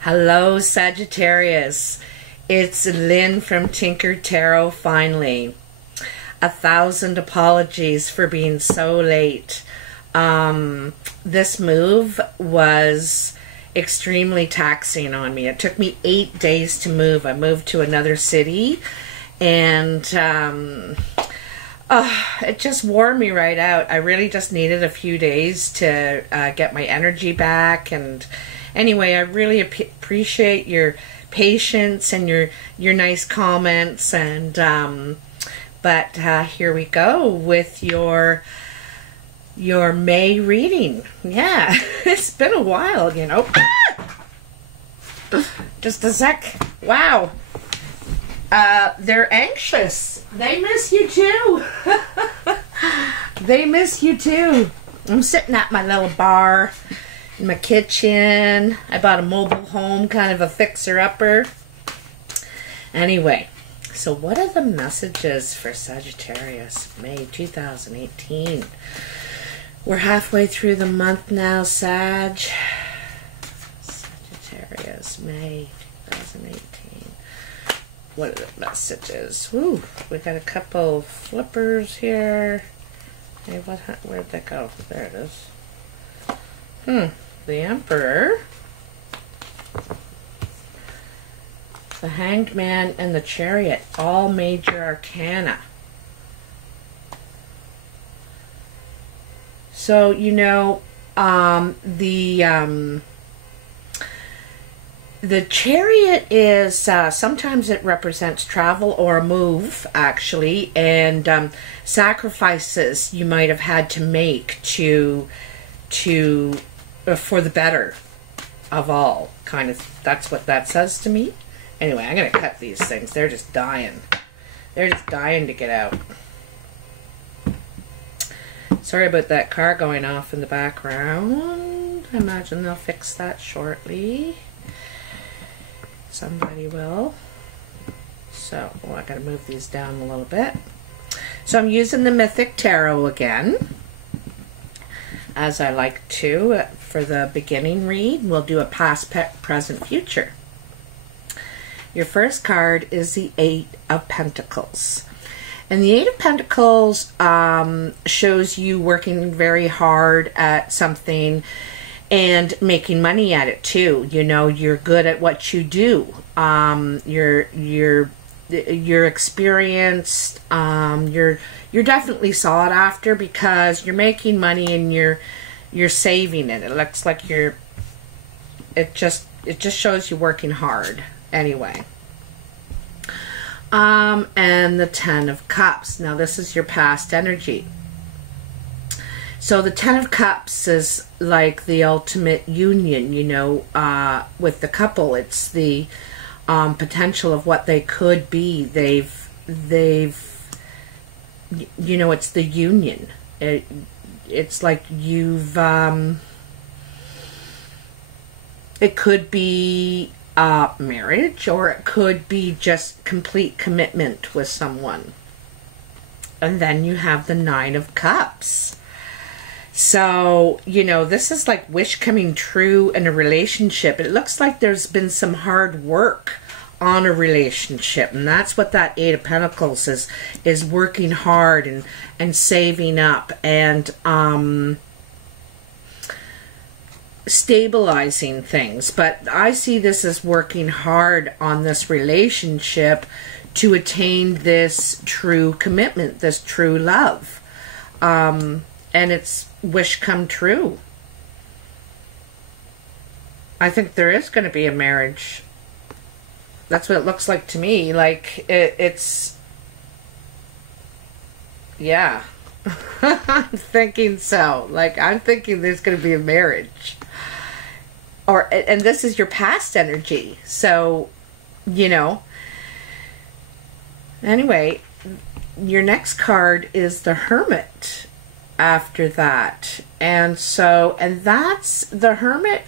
Hello, Sagittarius. It's Lynn from Tinker Tarot finally. 1,000 apologies for being so late. This move was extremely taxing on me. It took me 8 days to move. I moved to another city and it just wore me right out. I really just needed a few days to get my energy back. And anyway, I really appreciate your patience and your nice comments. And but here we go with your May reading. Yeah, it's been a while, you know. Just a sec. Wow. They're anxious. They miss you too. They miss you too. I'm sitting at my little bar in my kitchen. I bought a mobile home, kind of a fixer-upper. Anyway, so what are the messages for Sagittarius, May 2018? We're halfway through the month now, Sag. Sagittarius, May 2018. What are the messages? Woo, we got a couple flippers here. Hey, where'd that go? There it is. The Emperor, the Hanged Man, and the Chariot, all major arcana. So, you know, the Chariot is, sometimes it represents travel or a move, actually, and sacrifices you might have had to make for the better of all, kind of. That's what that says to me. Anyway, I'm going to cut these things. They're just dying. They're just dying to get out. Sorry about that car going off in the background. I imagine they'll fix that shortly. Somebody will. So, I gotta move these down a little bit. So I'm using the Mythic Tarot again, as I like to, for the beginning read. We'll do a past, present, future. Your first card is the Eight of Pentacles. And the Eight of Pentacles shows you working very hard at something and making money at it too. You know, you're good at what you do. You're experienced. You're definitely sought after because you're making money and you're saving it. It looks like it just shows you working hard. Anyway. And the Ten of Cups. Now this is your past energy. So the Ten of Cups is like the ultimate union, you know, with the couple. It's the potential of what they could be. They've, you know, it's the union. It's like you've, it could be marriage, or it could be just complete commitment with someone. And then you have the Nine of Cups. So, you know, this is like wish coming true in a relationship. It looks like there's been some hard work on a relationship, and that's what that Eight of Pentacles is working hard and saving up and stabilizing things. But I see this as working hard on this relationship to attain this true commitment, this true love. And it's wish come true. I think there is going to be a marriage. That's what it looks like to me. Like, it's... Yeah. I'm thinking so. Like, I'm thinking there's going to be a marriage. And this is your past energy. So, you know. Anyway, your next card is the Hermit after that. And so, and that's the Hermit,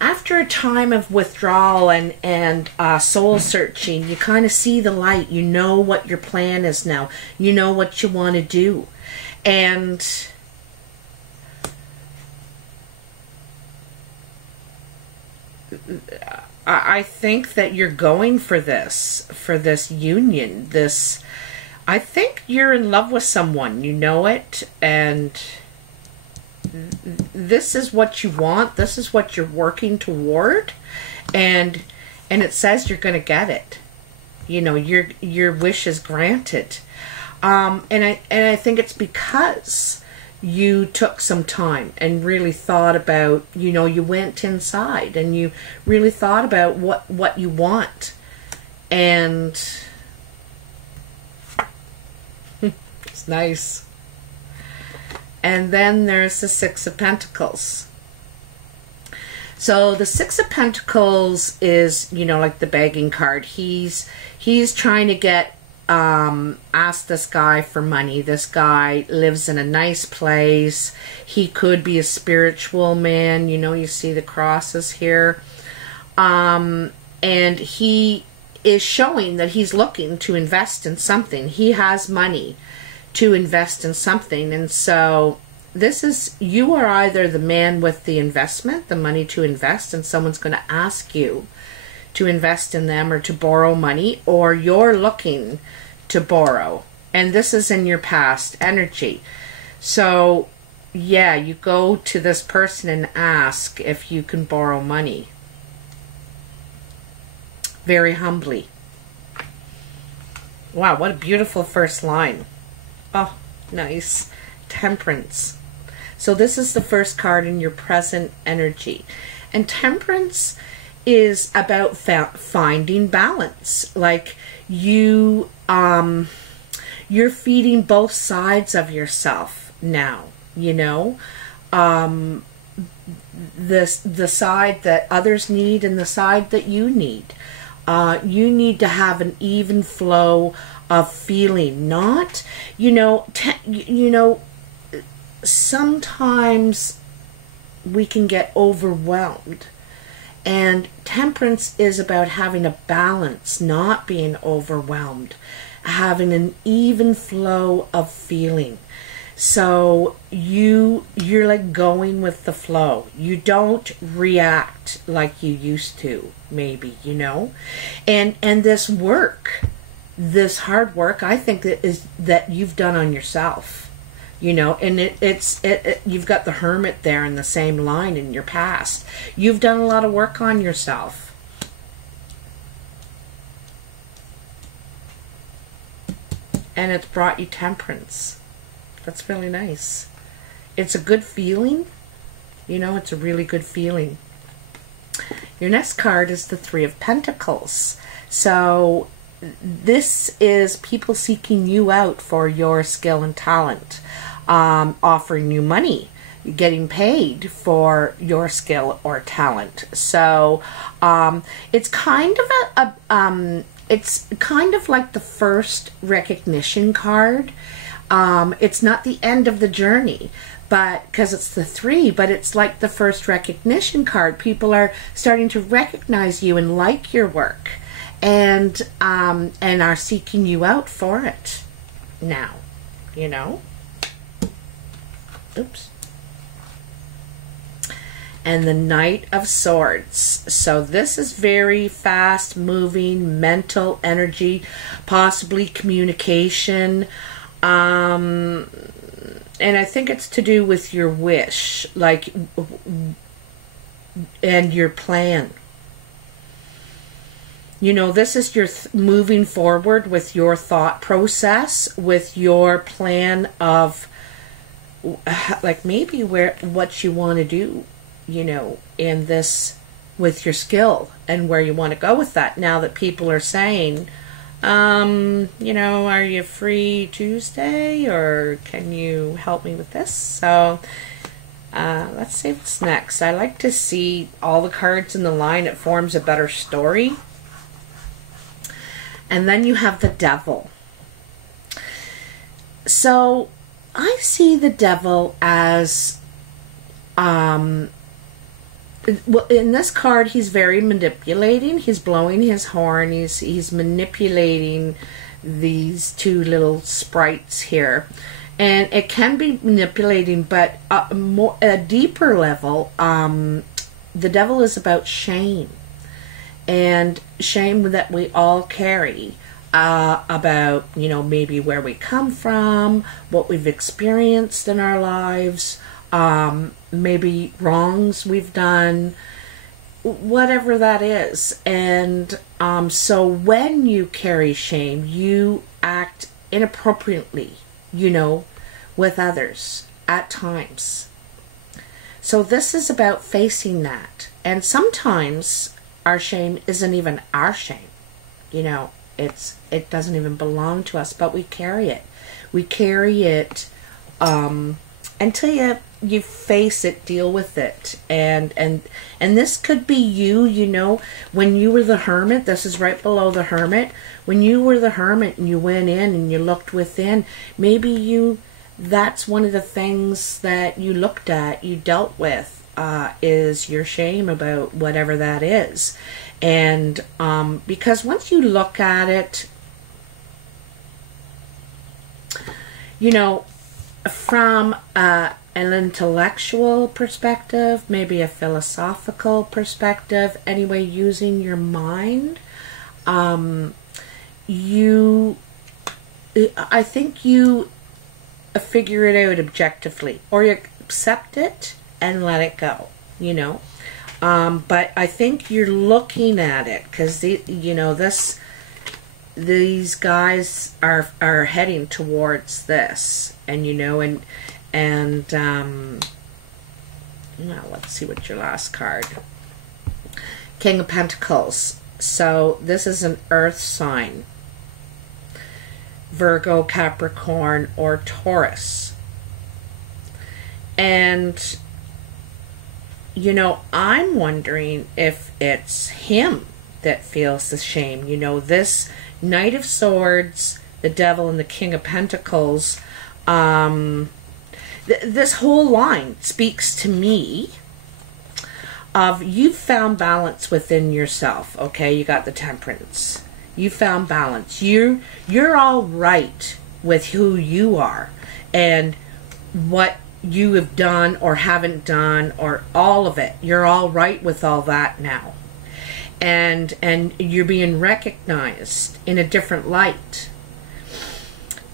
after a time of withdrawal and soul searching, you kind of see the light. You know what your plan is now. You know what you want to do. And I think that you're going for this union. I think you're in love with someone. You know it, and this is what you want. This is what you're working toward, and it says you're going to get it. You know, your wish is granted. And I think it's because you took some time and really thought about, you know, you went inside and you really thought about what you want. And it's nice. And then there's the Six of Pentacles. So the Six of Pentacles is, you know, like the begging card. He's trying to get ask this guy for money. This guy lives in a nice place. He could be a spiritual man. You know, you see the crosses here. And he is showing that he's looking to invest in something. He has money to invest in something. And so this is, you are either the man with the investment, the money to invest, and someone's going to ask you to invest in them or to borrow money, or you're looking to borrow, and this is in your past energy. So yeah, you go to this person and ask if you can borrow money, very humbly. Wow, what a beautiful first line. Oh, nice. Temperance. So this is the first card in your present energy, and temperance is about finding balance. Like you're feeding both sides of yourself now, you know, the side that others need and the side that you need. You need to have an even flow of feeling, not, you know, sometimes we can get overwhelmed. And temperance is about having a balance, not being overwhelmed, having an even flow of feeling. So you're like going with the flow. You don't react like you used to, maybe, you know. And this work, this hard work, I think that you've done on yourself. You know, and you've got the Hermit there in the same line in your past. You've done a lot of work on yourself. And it's brought you temperance. That's really nice. It's a good feeling. You know, it's a really good feeling. Your next card is the Three of Pentacles. So this is people seeking you out for your skill and talent. Offering you money, getting paid for your skill or talent. So it's kind of it's kind of like the first recognition card. It's not the end of the journey, but because it's the three, but it's like the first recognition card. People are starting to recognize you and like your work, and are seeking you out for it now, you know. Oops. And the Knight of Swords. So this is very fast moving, mental energy, possibly communication. And I think it's to do with your wish, like, and your plan. You know, this is your moving forward with your thought process, with your plan of, like, maybe what you want to do, you know, in this with your skill and where you want to go with that. Now that people are saying, you know, are you free Tuesday, or can you help me with this? So let's see what's next. I like to see all the cards in the line. It forms a better story. And then you have the Devil. So I see the Devil as, well, in this card, he's very manipulating. He's blowing his horn. He's manipulating these two little sprites here. And it can be manipulating, but a deeper level, the devil is about shame, and shame that we all carry, about, you know, maybe where we come from, what we've experienced in our lives, maybe wrongs we've done, whatever that is. And so when you carry shame, you act inappropriately, you know, with others at times. So this is about facing that. And sometimes our shame isn't even our shame. You know, it doesn't even belong to us, but we carry it. We carry it until you face it, deal with it. And this could be you know, when you were the hermit. This is right below the hermit. When you were the hermit and you went in and you looked within, maybe that's one of the things that you looked at, you dealt with, is your shame about whatever that is. And because once you look at it, you know, from an intellectual perspective, maybe a philosophical perspective, anyway, using your mind, I think you figure it out objectively, or you accept it and let it go, you know. But I think you're looking at it because you know, these guys are heading towards this, and you know, and now let's see what your last card. King of Pentacles. So this is an earth sign. Virgo, Capricorn, or Taurus. And you know, I'm wondering if it's him that feels the shame. You know, this Knight of Swords, the Devil, and the King of Pentacles, this whole line speaks to me of you've found balance within yourself. Okay, you got the Temperance. You found balance. You're all right with who you are and what you have done or haven't done, or all of it. You're all right with all that now, and you're being recognized in a different light.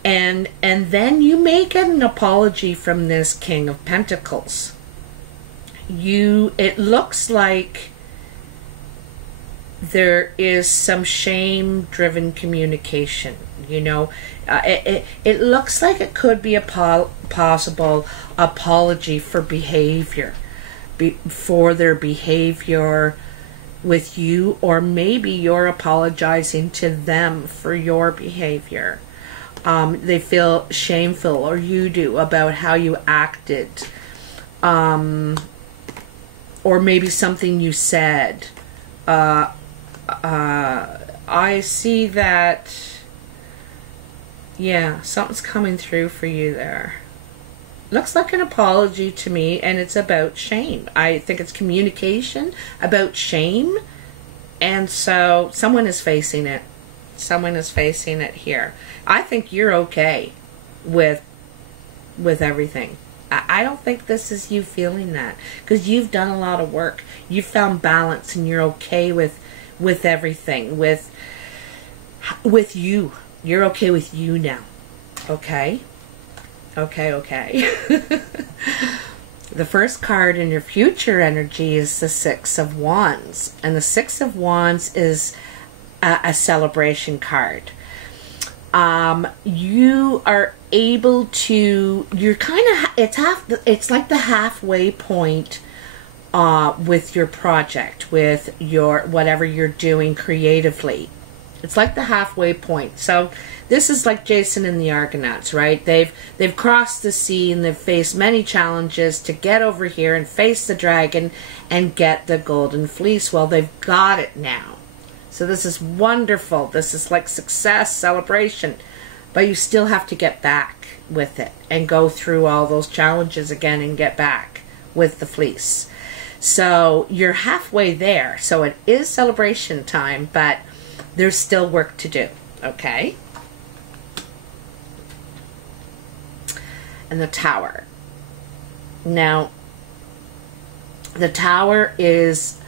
And then you may get an apology from this King of Pentacles. It looks like there is some shame-driven communication. You know, it looks like it could be a possible apology for behavior, for their behavior with you, or maybe you're apologizing to them for your behavior. They feel shameful, or you do, about how you acted, or maybe something you said. I see that, yeah, something's coming through for you there. Looks like an apology to me, and it's about shame. I think it's communication about shame, and so someone is facing it. Someone is facing it here. I think you're okay with everything. I don't think this is you feeling that, because you've done a lot of work. You've found balance, and you're okay with everything, with you. You're okay with you now. Okay? Okay. The first card in your future energy is the Six of Wands. And the Six of Wands is a celebration card. You are able to, you're kind of, it's like the halfway point with your project, with your whatever you're doing creatively. It's like the halfway point. So this is like Jason and the Argonauts, right? They've crossed the sea and they've faced many challenges to get over here and face the dragon and get the golden fleece. Well, they've got it now. So this is wonderful. This is like success, celebration. But you still have to get back with it and go through all those challenges again and get back with the fleece. So you're halfway there. So it is celebration time, but there's still work to do. Okay? And the Tower. Now, The tower is,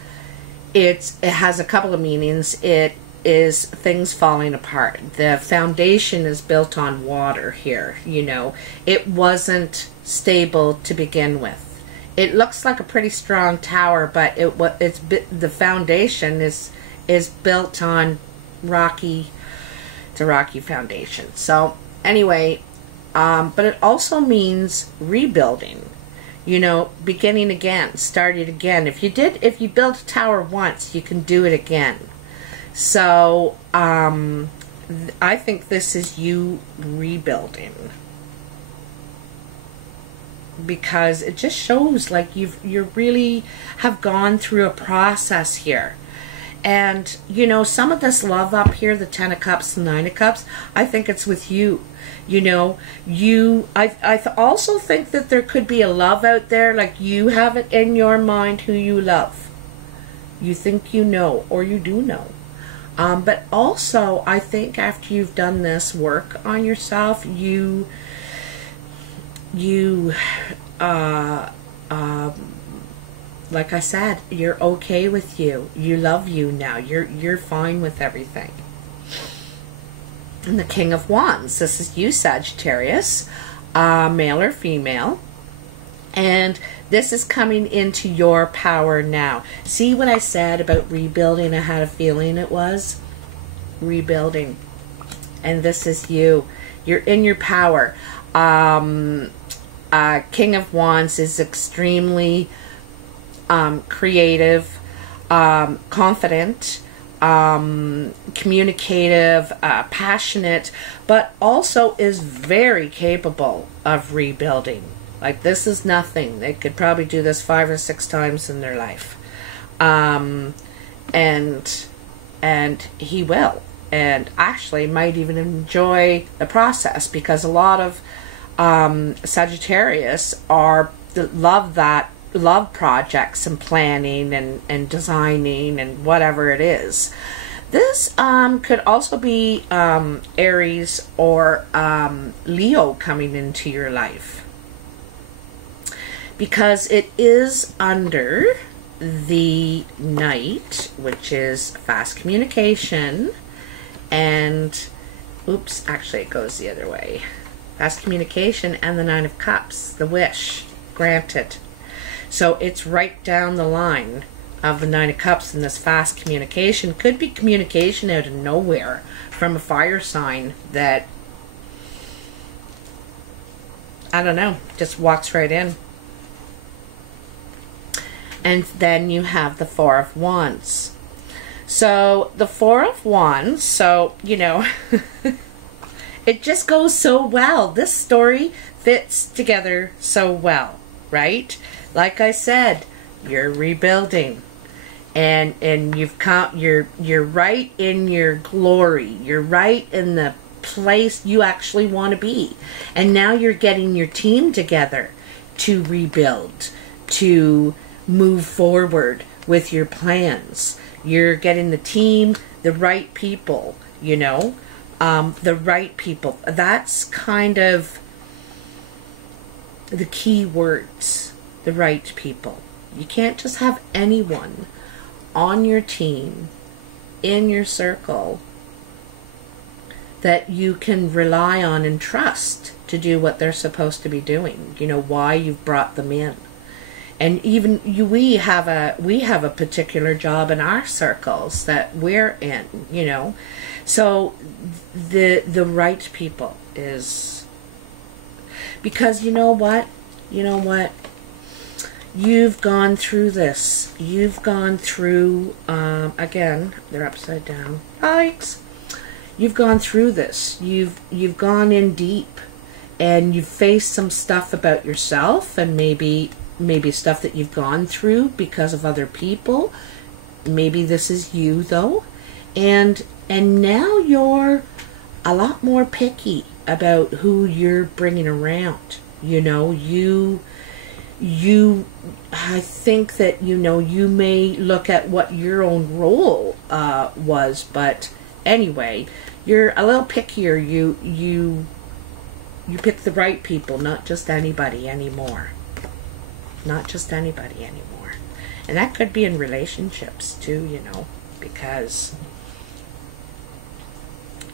it has a couple of meanings. It is things falling apart. The foundation is built on water here, you know. It wasn't stable to begin with. It looks like a pretty strong tower, but the foundation is built on rocky, it's a rocky foundation. So anyway, but it also means rebuilding. You know, beginning again, starting again. If you built a tower once, you can do it again. So, I think this is you rebuilding, because it just shows like you really have gone through a process here. And, you know, some of this love up here, the 10 of Cups, the 9 of Cups, I think it's with you. You know, I also think that there could be a love out there, like you have it in your mind who you love. You think you know, or you do know. But also, I think after you've done this work on yourself, like I said, you're okay with you. You love you now. You're fine with everything. And the King of Wands. This is you, Sagittarius, male or female. And this is coming into your power now. See what I said about rebuilding? I had a feeling it was rebuilding. And this is you. You're in your power. King of Wands is extremely creative, confident, communicative, passionate, but also is very capable of rebuilding. Like, this is nothing. They could probably do this 5 or 6 times in their life. And he will. And actually might even enjoy the process, because a lot of Sagittarius love projects and planning and designing and whatever it is. This could also be Aries or Leo coming into your life, because it is under the Knight, which is fast communication, and oops, actually it goes the other way. Fast communication and the 9 of Cups, the wish granted. So it's right down the line of the 9 of Cups, and this fast communication could be communication out of nowhere from a fire sign that, I don't know, just walks right in. And then you have the 4 of Wands. So the 4 of Wands, so, you know, it just goes so well. This story fits together so well, right? Like I said, you're rebuilding, and you're right in your glory. You're right in the place you actually want to be. And now you're getting your team together to rebuild, to move forward with your plans. You're getting the team, the right people, you know, the right people. That's kind of the key words, the right people. You can't just have anyone on your team, in your circle, that you can rely on and trust to do what they're supposed to be doing. You know, why you've brought them in. And even we have a particular job in our circles that we're in, you know. So the right people is, because you know what? You've gone through this. You've gone through, again, they're upside down. Yikes. You've gone through this. You've gone in deep, and you've faced some stuff about yourself, and maybe stuff that you've gone through because of other people. Maybe this is you, though. And now you're a lot more picky about who you're bringing around. You know, I think that, you know, you may look at what your own role was, but anyway, you're a little pickier. You pick the right people, not just anybody anymore. Not just anybody anymore. And that could be in relationships too, you know, because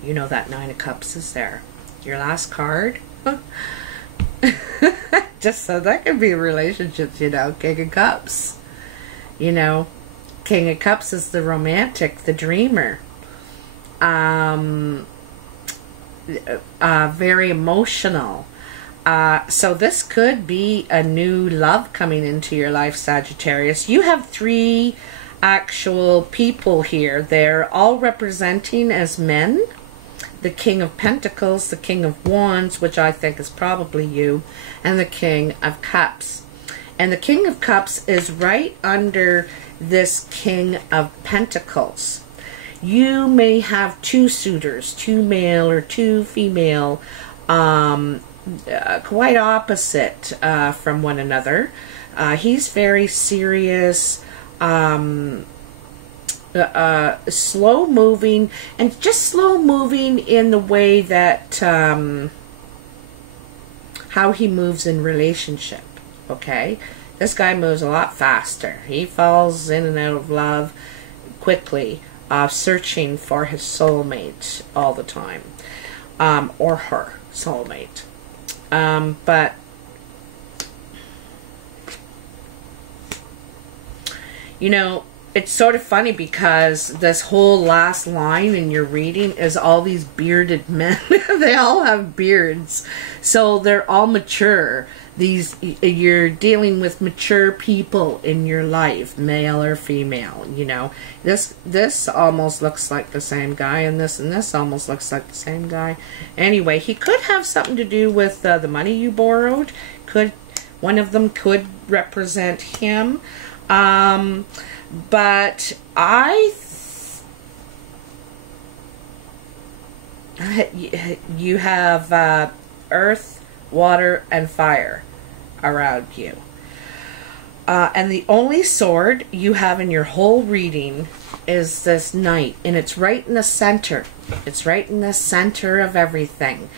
you know that Nine of Cups is there. Your last card. Just so that could be relationships, you know. King of Cups. You know, King of Cups is the romantic, the dreamer. Very emotional. So this could be a new love coming into your life, Sagittarius. You have 3 actual people here. They're all representing as men. The King of Pentacles, the King of Wands, which I think is probably you, and the King of Cups. And the King of Cups is right under this King of Pentacles. You may have 2 suitors, 2 male or 2 female, quite opposite from one another. He's very serious, slow moving, and just slow moving in the way that how he moves in relationship. Okay, this guy moves a lot faster. He falls in and out of love quickly, searching for his soulmate all the time, or her soulmate. But you know, it's sort of funny because this whole last line in your reading is all these bearded men. They all have beards. So they're all mature. You're dealing with mature people in your life, male or female, you know. This almost looks like the same guy, and this almost looks like the same guy. Anyway, he could have something to do with the money you borrowed. One of them could represent him. But you have earth, water, and fire around you. And the only sword you have in your whole reading is this knight. And it's right in the center. It's right in the center of everything.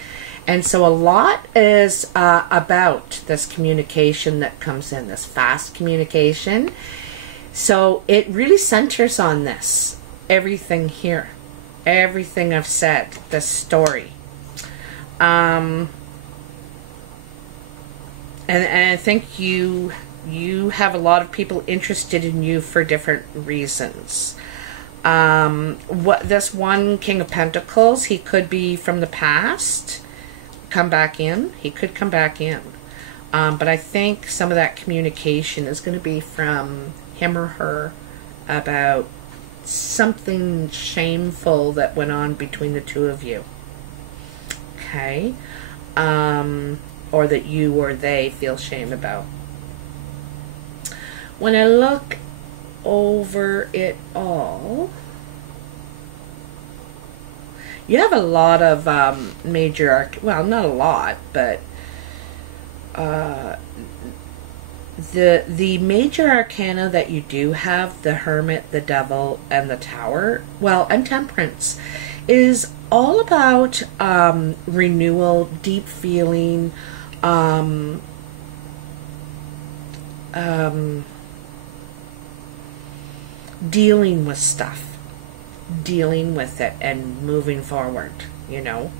And so a lot is about this communication that comes in, this fast communication. So it really centers on this. Everything here. Everything I've said. The story. And I think you have a lot of people interested in you for different reasons. This one King of Pentacles, he could be from the past, come back in. He could come back in. But I think some of that communication is going to be from him or her about something shameful that went on between the two of you. Okay? Or that you or they feel shame about. When I look over it all, you have a lot of major, well, not a lot, but the major arcana that you do have, the Hermit, the Devil, and the Tower, well, and Temperance, is all about renewal, deep feeling, dealing with stuff, dealing with it and moving forward, you know.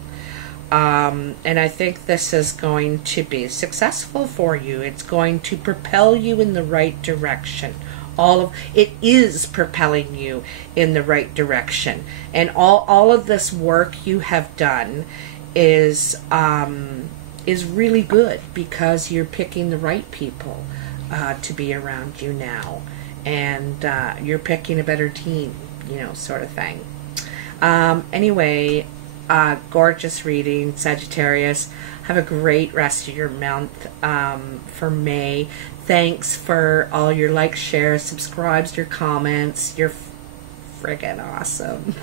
And I think this is going to be successful for you. It's going to propel you in the right direction. It is propelling you in the right direction. And all of this work you have done is really good because you're picking the right people to be around you now. And you're picking a better team, you know, sort of thing. Anyway, gorgeous reading, Sagittarius. Have a great rest of your month for May. Thanks for all your likes, shares, subscribes, your comments. You're friggin' awesome.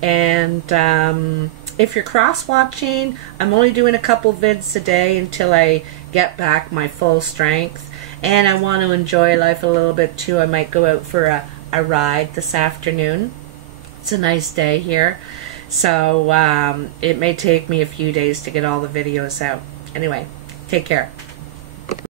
And if you're cross-watching, I'm only doing a couple vids a day until I get back my full strength. And I want to enjoy life a little bit too. I might go out for a ride this afternoon. It's a nice day here. So it may take me a few days to get all the videos out. Anyway, take care.